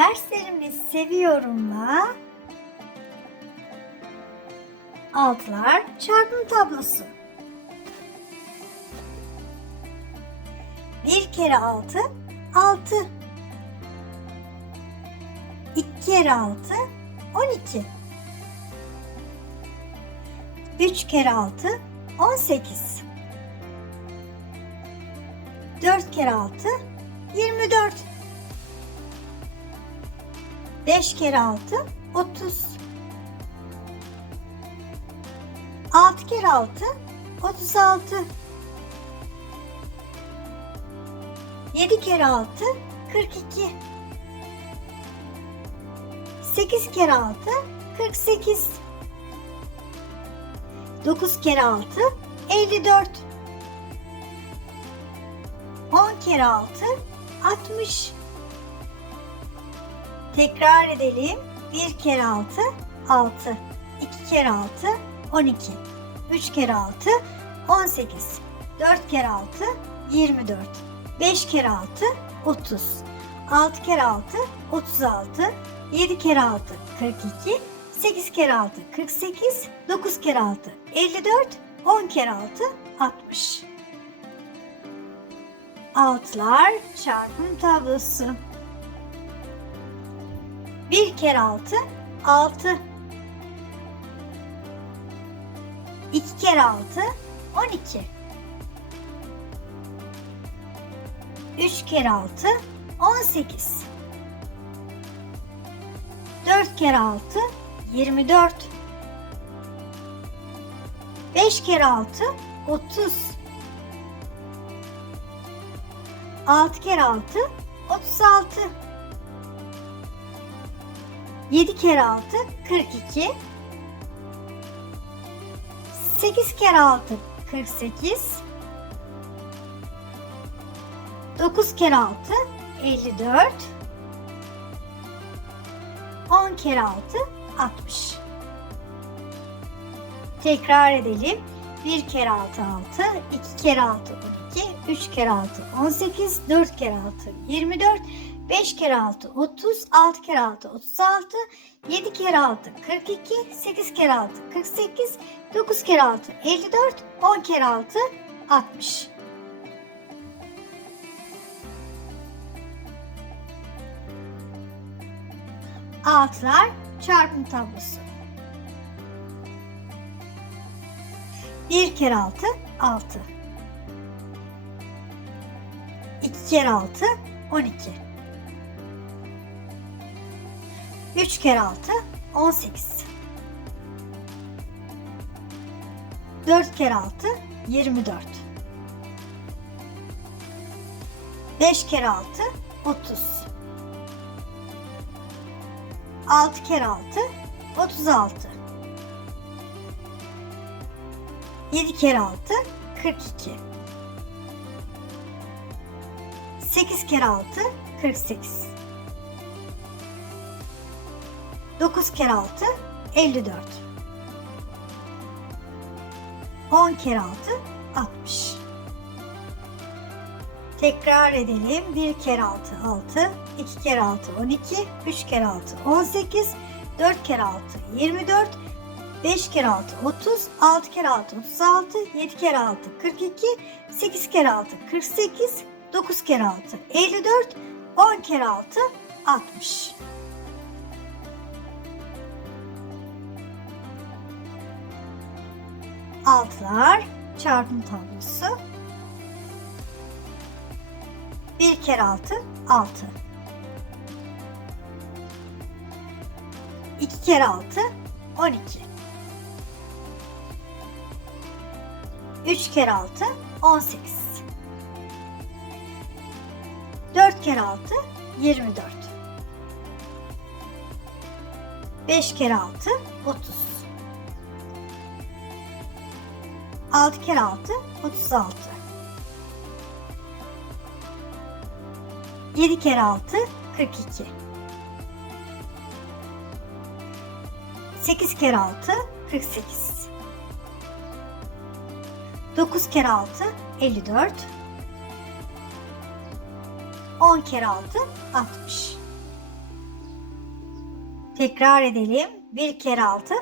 Derslerimi seviyorumla altılar çarpım tablosu. Bir kere altı, altı. İki kere altı, on iki. Üç kere altı, on sekiz. Dört kere altı, yirmi dört. Beş kere altı, otuz. Altı kere altı, otuz altı. Yedi kere altı, kırk iki. Sekiz kere altı, kırk sekiz. Dokuz kere altı, elli dört. On kere altı, altmış. Tekrar edelim. Bir kere altı, altı. İki kere altı, on iki. Üç kere altı, on sekiz. Dört kere altı, yirmi dört. Beş kere altı, otuz. Altı kere altı, otuz altı. Yedi kere altı, kırk iki. Sekiz kere altı, kırk sekiz. Dokuz kere altı, elli dört. On kere altı, altmış. Altılar çarpım tablosu. Bir kere altı, altı. İki kere altı, on iki. Üç kere altı, on sekiz. Dört kere altı, yirmi dört. Beş kere altı, otuz. Altı kere altı, otuz altı. 7 kere 6 42 8 kere 6 48 9 kere 6 54 10 kere 6 60 Tekrar edelim. 1 kere 6 6 2 kere 6 12 3 kere 6 18 4 kere 6 24 5 kere 6 30, 6 kere 6 36, 7 kere 6 42, 8 kere 6 48, 9 kere 6 54, 10 kere 6 60. Altılar çarpım tablosu. 1 kere 6 6. 2 kere 6 12. 3 kere 6 18. 4 kere 6 24. 5 kere 6 30. 6 kere 6 36. 7 kere 6 42. 8 kere 6 48. 9 kere 6 54. 10 kere 6 60. Tekrar edelim. 1 kere 6 6, 2 kere 6 12, 3 kere 6 18, 4 kere 6 24, 5 kere 6 30, 6 kere 6 36, 7 kere 6 42, 8 kere 6 48, 9 kere 6 54, 10 kere 6 60. Altılar çarpım tablosu. 1 kere 6 6. 2 kere 6 12. 3 kere 6 18. 4 kere 6 24. 5 kere 6 30. 6 kere 6 36. 7 kere 6 42. 8 kere 6 48. 9 kere 6 54. 10 kere 6 60. Tekrar edelim. 1 kere 6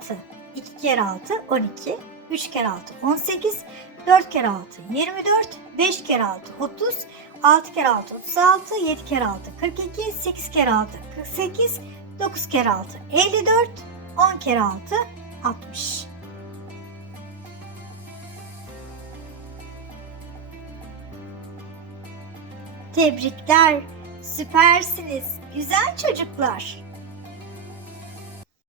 6. 2 kere 6 12. 3 kere 6 18. 4 kere 6 24. 5 kere 6 30. 6 kere 6 36. 7 kere 6 42. 8 kere 6 48. 9 kere 6 54. 10 kere 6 60. Tebrikler. Süpersiniz. Güzel çocuklar.